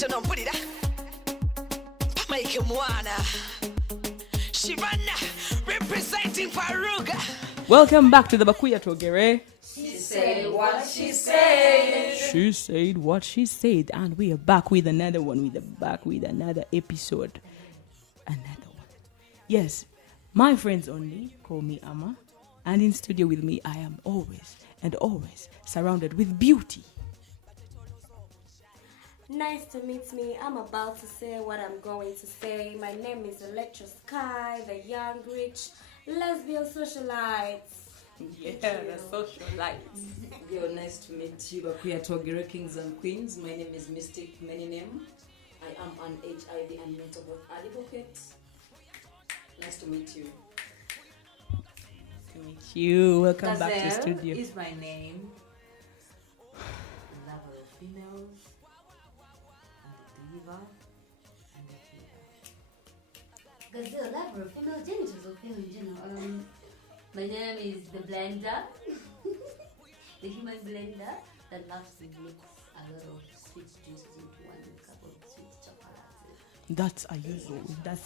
tunompulira Mike Mwana Shivanah representing Faruga. Welcome back to the 𝒒𝒒𝒒𝒒𝒒𝒒𝒒. She said what she said. She said what she said, and we are back with another one. Back with another episode. Another one. Yes, my friends only call me Ama, and in studio with me, I am always and always surrounded with beauty. Nice to meet me. I'm about to say what I'm going to say. My name is Electra Sky, the young, rich, lesbian socialite. Yeah, the socialites. Yo, nice to meet you, 𝒒𝒒𝒒𝒒𝒒𝒒 kings and queens. My name is 𝒐𝒑𝒚𝒓𝒊𝒈𝒕. I am an HIV and mental health advocate. Nice to meet you. To meet you. Welcome back to studio. Is my name. Lover of females. And the diva. And the diva. Gazelle, lover of female genitals or female general. My name is the blender, the human blender that loves to mix a lot of sweet juices into one cup of sweet chocolate. That's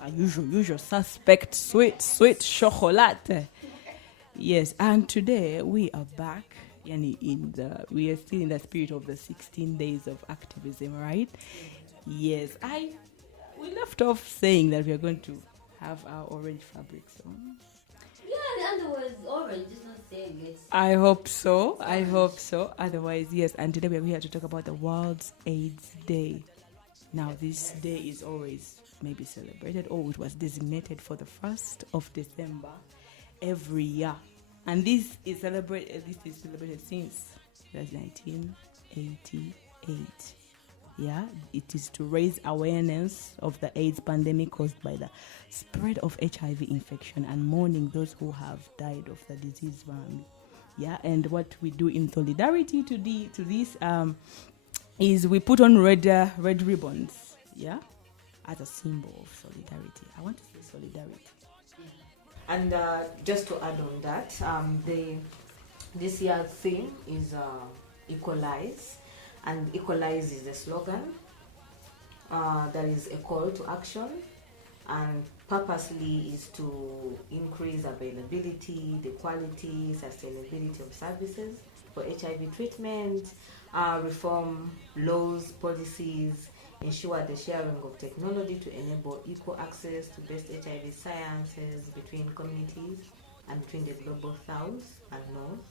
a usual suspect. Sweet chocolate. Yes, and today we are back. We are still in the spirit of the 16 days of activism, right? Yes, we left off saying that we are going to have our orange fabrics on. Yeah, the underwear is orange, just not saying it. I hope so. Otherwise, yes. And today we are here to talk about the World's AIDS Day. Now, this day is always maybe celebrated, or it was designated for the 1st of December every year. And this is celebrated since 1988. Yeah, it is to raise awareness of the AIDS pandemic caused by the spread of HIV infection and mourning those who have died of the disease. Yeah, and what we do in solidarity to this is we put on red ribbons. Yeah, as a symbol of solidarity. I want to say solidarity. And just to add on that, this year's theme is Equalize. And Equalize is a slogan that is a call to action, and purposely is to increase availability, the quality, sustainability of services for HIV treatment, reform laws, policies, ensure the sharing of technology to enable equal access to best HIV sciences between communities and between the global south and north.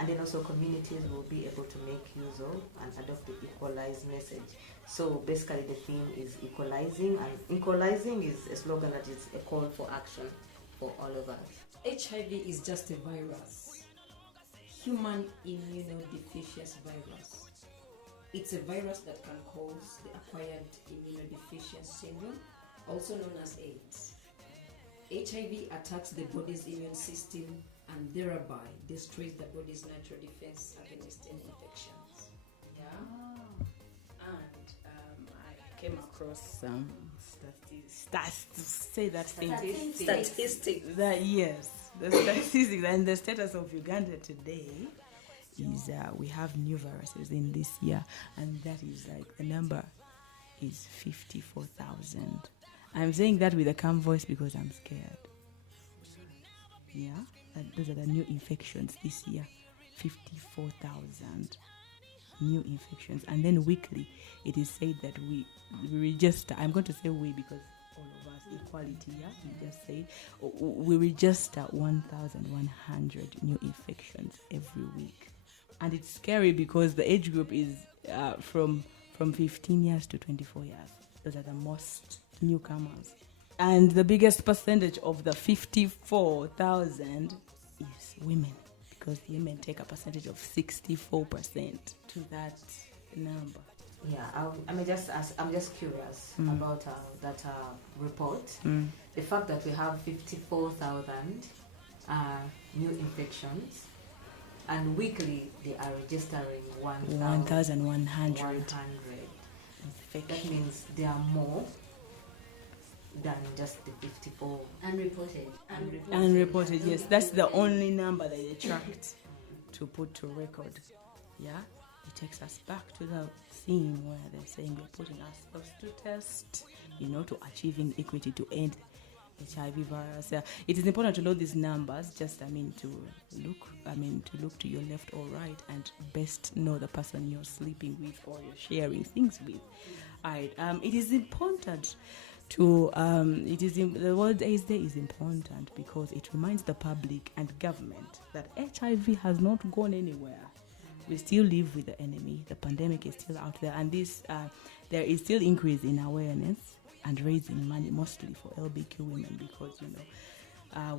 And then also communities will be able to make use of and adopt the Equalize message. So basically the theme is equalizing, and equalizing is a slogan that is a call for action for all of us. HIV is just a virus, human immunodeficiency virus. It's a virus that can cause the acquired immunodeficiency syndrome, also known as AIDS. HIV attacks the body's immune system and thereby destroys the body's natural defense against any infections. Yeah. And I came across some statistics. That yes, the statistics and the status of Uganda today is we have new viruses in this year, and that is like the number is 54,000. I'm saying that with a calm voice because I'm scared. Yeah. Those are the new infections this year, 54,000 new infections. And then weekly, it is said that we register, I'm going to say we because all of us, equality, yeah, we just say, we register 1,100 new infections every week. And it's scary because the age group is from 15 years to 24 years. Those are the most newcomers. And the biggest percentage of the 54,000 is women, because women take a percentage of 64% to that number. Yeah, I'm just curious about that report. The fact that we have 54,000 new infections, and weekly they are registering 1,100. That means there are more than just the 54. Unreported, yes. That's the only number that they tracked to put to record. Yeah, it takes us back to the theme where they're saying we're putting ourselves to test, to achieving equity to end HIV virus. It is important to know these numbers, just to look to your left or right and best know the person you're sleeping with or you're sharing things with. Alright, it is important to the World AIDS Day is important because it reminds the public and government that HIV has not gone anywhere. We still live with the enemy. The pandemic is still out there, and there is still increase in awareness and raising money, mostly for LBQ women, because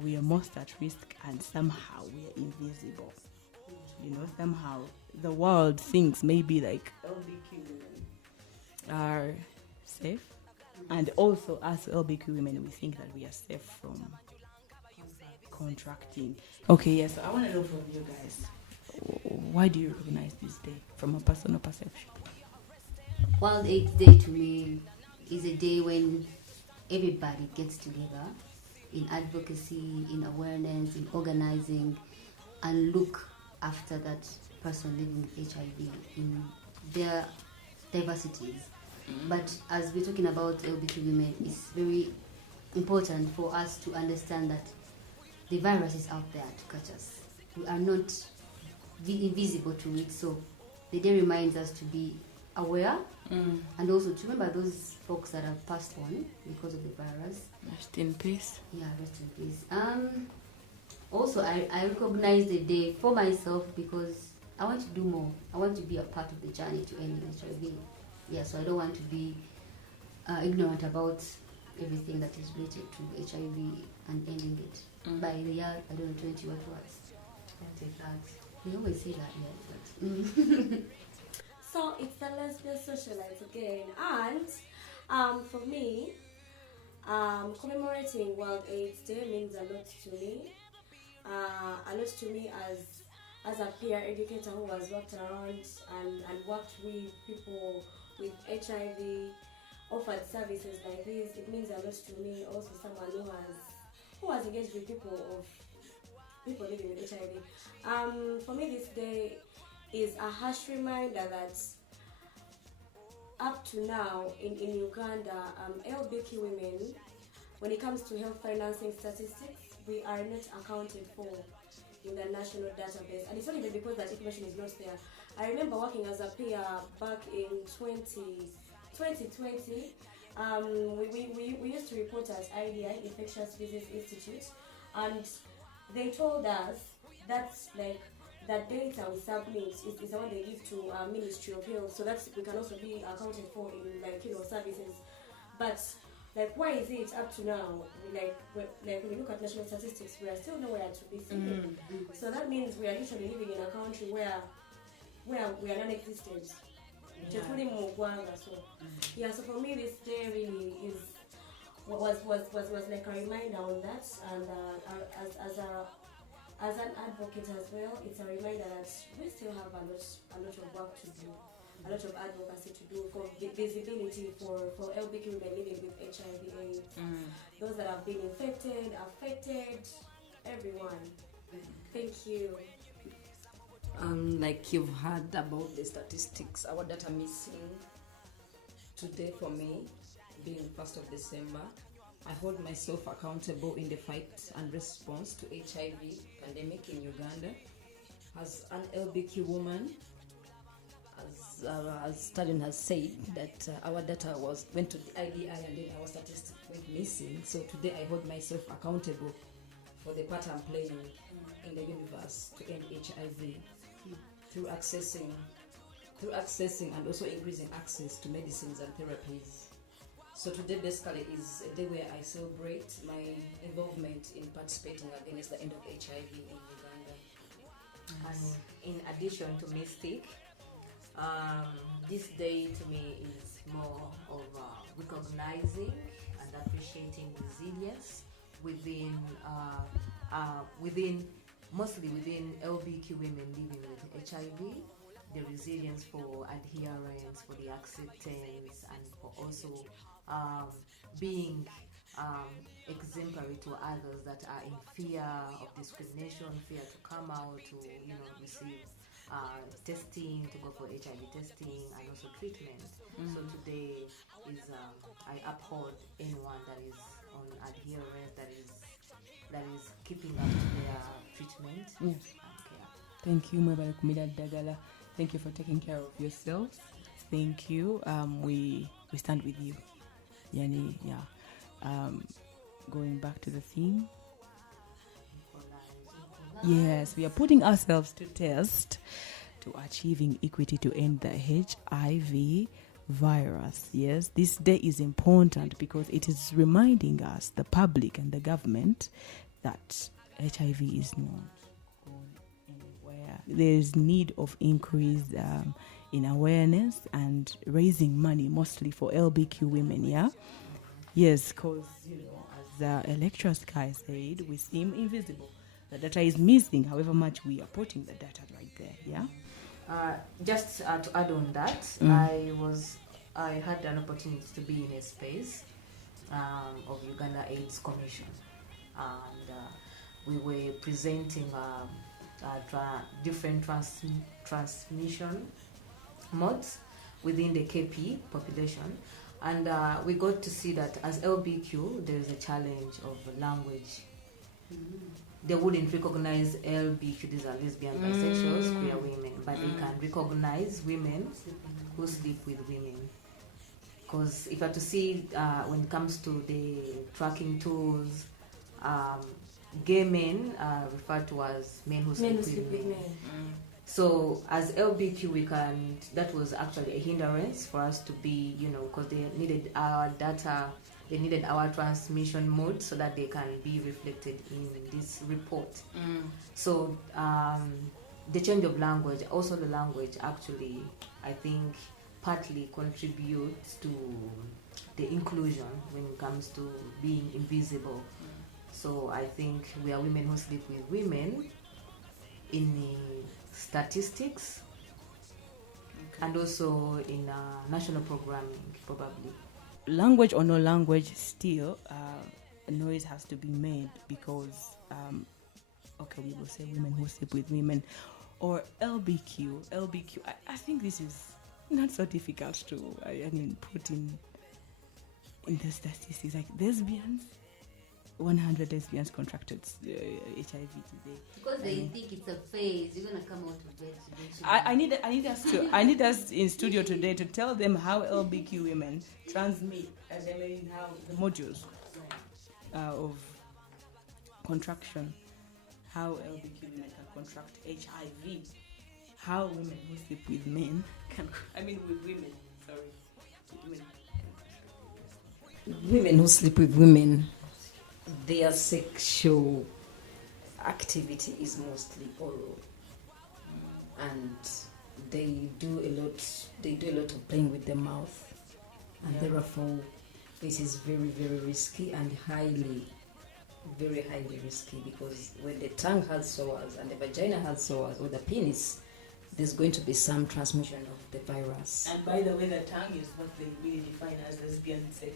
we are most at risk, and somehow we are invisible. Somehow the world thinks maybe like LBQ women are safe, and also as LBQ women, we think that we are safe from contracting. Okay, yes. So I want to know from you guys, why do you recognize this day from a personal perception? World AIDS Day to me is a day when everybody gets together in advocacy, in awareness, in organizing, and look after that person living with HIV in their diversities. But as we're talking about LGBTQ women, it's very important for us to understand that the virus is out there to catch us. We are not invisible to it, so the day reminds us to be aware and also to remember those folks that have passed on because of the virus. Rest in peace. Yeah, rest in peace. Also, I recognize the day for myself because I want to do more. I want to be a part of the journey to ending HIV. Yeah, so I don't want to be ignorant about everything that is related to HIV and ending it. By the year, I don't know, 20 what was. We always say that, yeah. But So it's the lesbian socialite again, and for me, commemorating World AIDS Day means a lot to me. A lot to me as a peer educator who has worked around and worked with people with HIV, offered services like this. It means a lot to me. Also, someone who has engaged with people living with HIV. For me, this day is a harsh reminder that up to now in Uganda, LBQ women, when it comes to health financing statistics, we are not accounted for in the national database. And it's not even because that information is not there. I remember working as a peer back in 2020. We used to report at IDI, Infectious Disease Institute, and they told us that's like that data we submit is the one they give to Ministry of Health, so that we can also be accounted for in services. But why is it up to now? When we look at national statistics, we are still nowhere to be seen. So that means we are literally living in a country where we are non-existent. So for me, this day really was like a reminder on that, and as an advocate as well, it's a reminder that we still have a lot of work to do, a lot of advocacy to do for visibility for LBQ women living with HIV/AIDS, those that have been infected, affected, everyone. Thank you. Like you've heard about the statistics, our data missing today for me, being 1st of December. I hold myself accountable in the fight and response to HIV pandemic in Uganda. As an LBQ woman, as Stalin has said, that our data went to the IDI and then our statistics went missing. So today I hold myself accountable for the part I'm playing in the universe to end HIV through accessing and also increasing access to medicines and therapies. So today basically is a day where I celebrate my involvement in participating against the end of HIV in Uganda. And in addition to Mystic, this day to me is more of recognizing and appreciating resilience mostly within LBQ women living with HIV, the resilience for adherence, for the acceptance, and for also being exemplary to others that are in fear of discrimination, fear to come out, to receive testing, to go for HIV testing and also treatment. So today is I uphold anyone that is on adherence, that is keeping up to their treatment and care. Thank you, Mwebale Kumida Dagala. Thank you for taking care of yourselves. Thank you. We stand with you. Yani, yeah. Going back to the theme. Yes, we are putting ourselves to test to achieving equity to end the HIV virus. Yes, this day is important because it is reminding us, the public and the government, that HIV is not going anywhere. There is need of increase in awareness and raising money, mostly for LBQ women. Yeah, yes, because as Electra Sky said, we seem invisible. The data is missing, however much we are putting the data right there. Yeah. Just to add on that, I had an opportunity to be in a space of Uganda AIDS Commission, and we were presenting different transmission modes within the KP population, and we got to see that as LBQ there is a challenge of language. They wouldn't recognize LBQ, these are lesbian, bisexuals, queer women, but they can recognize women who sleep with women. Because if you have to see, when it comes to the tracking tools, gay men are referred to as men who sleep with men. So as LBQ, that was actually a hindrance for us to be, because they needed our data, they needed our transmission mode so that they can be reflected in this report. So the change of language, also the language actually, I think, partly contributes to the inclusion when it comes to being invisible. So I think we are women who sleep with women in the statistics and also in national programming, probably. Language or no language, still noise has to be made because we will say women who sleep with women, or LBQ. I think this is not so difficult to put in the statistics. Like lesbians, 100 lesbians contracted HIV today. Because they think it's a phase, you're gonna come out of bed today. I need us in studio today to tell them how LBQ women transmit, as I mean how the modules of contraction, how LBQ women can contract HIV, how women who sleep with men with women. Women who sleep with women, their sexual activity is mostly oral, and they do a lot of playing with the mouth, and therefore this is very, very risky and very highly risky, because when the tongue has sores and the vagina has sores, or the penis, there's going to be some transmission of the virus. And by the way, the tongue is what they really define as lesbian sex.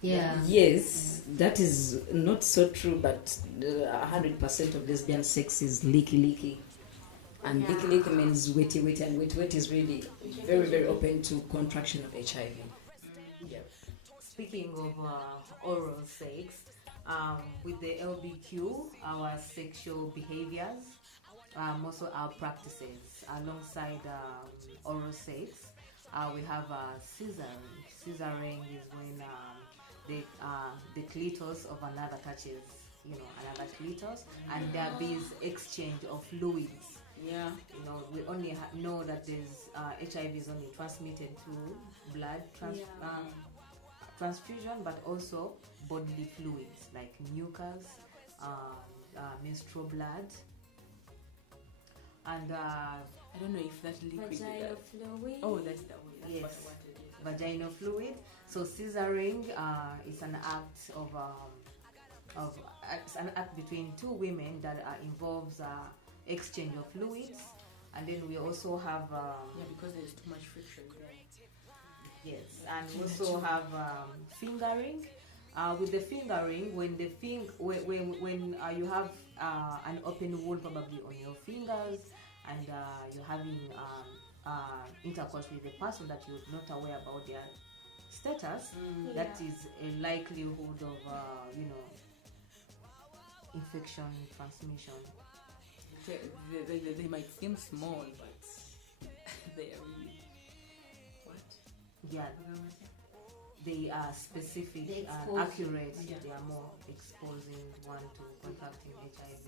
Yeah. Yes, that is not so true, but 100% of lesbian sex is leaky. And leaky means wetty, and wet is really very, very open to contraction of HIV. Speaking of oral sex, with the LBQ, our sexual behaviors, also our practices, alongside oral sex, we have scissoring. Scissoring is when the clitoris of another touches, another clitoris, and there is exchange of fluids. Yeah. We only know that there's HIV is only transmitted through blood transfusion, but also bodily fluids like mucus, menstrual blood, and I don't know if that's liquid. Vaginal fluid. Oh, that's the way. That's yes, what vaginal fluid. So scissoring is an act it's an act between two women that involves exchange of fluids, and then we also have because there's too much friction there. Yes, and we also have fingering. With the fingering, when when you have an open wound probably on your fingers, and you're having intercourse with a person that you're not aware about their status, that is a likelihood of infection transmission. They might seem small, but they are really Yeah, they are specific They and expose accurate. you. They are more exposing one to contracting HIV.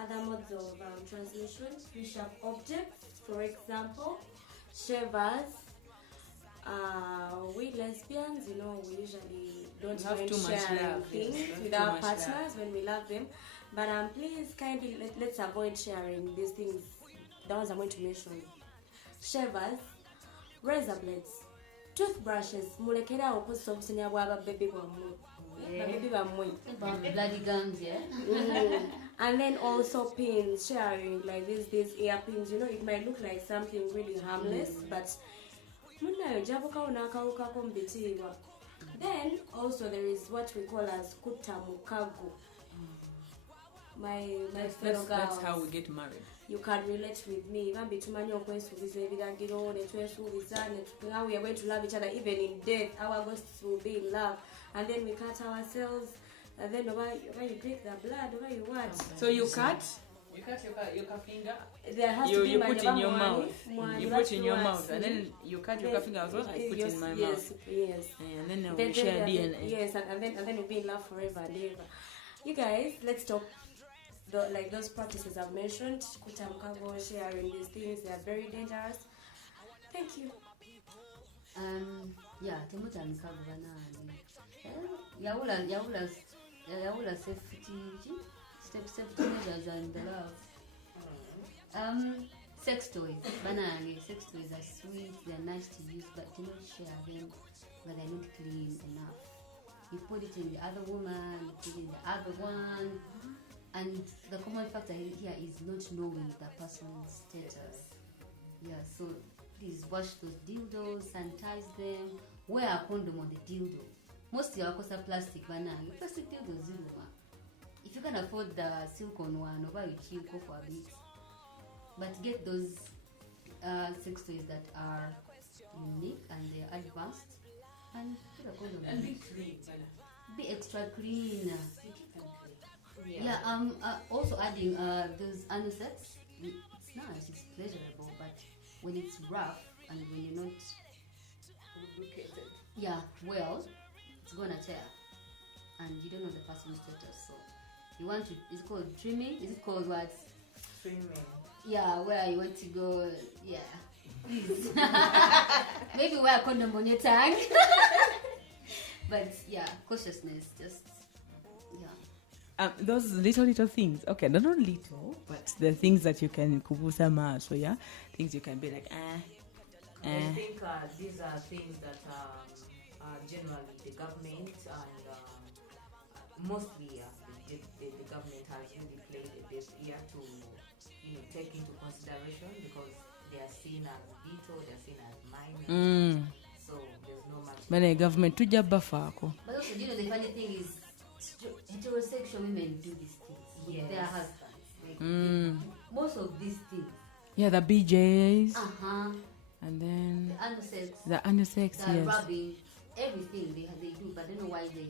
Other modes of transmission, we sharp objects, for example, shavers. We lesbians, we usually don't have mind too much sharing love, yes, things we have with too our much partners love. when we love them. But please kindly let's avoid sharing these things. The ones I'm going to mention: shavers, razor blades, toothbrushes. Mulekera okusa obusinya bwa baby bwamwe. Baby bamwe. Bloody gums, yeah. And then also pins, sharing like these ear pins. It might look like something really harmless, but then also there is what we call as kutamukago. My fellow girls, that's how we get married. you can relate with me. Even between okwesuubiza ebiragiro netwesuubiza nga we are going to love each other even in death. Our ghosts will be in love, and then we cut ourselves, and then over you drink the blood, over you what? So you cut your finger. There has to You be put in your mouth. You that's put in your what- mouth, and then you cut your finger as well. I put in my mouth, Yes. and then we share DNA. Yes, and then we'll be in love forever and ever. You guys, let's stop. Like those practices I've mentioned, kutamkago, sharing these things, they are very dangerous. Thank you. Yeah, temutandika banani. Yawula safety measures and the love. Sex toys, banani. Sex toys are sweet, they're nice to use, but do not share them when they're not clean enough. You put it in the other woman, you put it in the other one. And the common factor here is not knowing the person's status. Yeah, so please wash those dildos, sanitize them, wear a condom on the dildo. Mostly our cost plastic banana. Plastic dildos, if you can afford the silicone one, over you go for a bit. But get those sex toys that are unique and they're advanced, and put a condom. And be clean. Be extra clean. Yeah, also adding those anusex. It's nice, it's pleasurable, but when it's rough and when you're not lubricated, it's gonna tear, and you don't know the person's status. So you want to. It's called trimming. Is it called what? Trimming. Yeah, where you want to go. Yeah, please. Maybe wear a condom on your tongue. But yeah, cautiousness, just. Those little things, okay, they're not little, but the things that you can kubusa ma, so yeah, things you can be like, I think these are things that generally the government and mostly the government has really played a deaf ear to take into consideration, because they are seen as veto, they are seen as minor. So there's no much. But the government tuja bafako. But also, the funny thing is, heterosexual women do these things with their husbands. Most of these things. Yeah, the BJs. And The then anusex. the anusex, The yes. rubbing, everything they do, but I don't know why they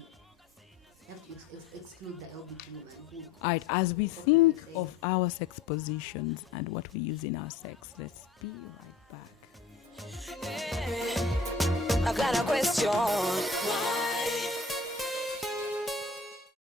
have to exclude the LGBT woman. Alright, as we think of our sex positions and what we use in our sex, let's be right back. I've got a question.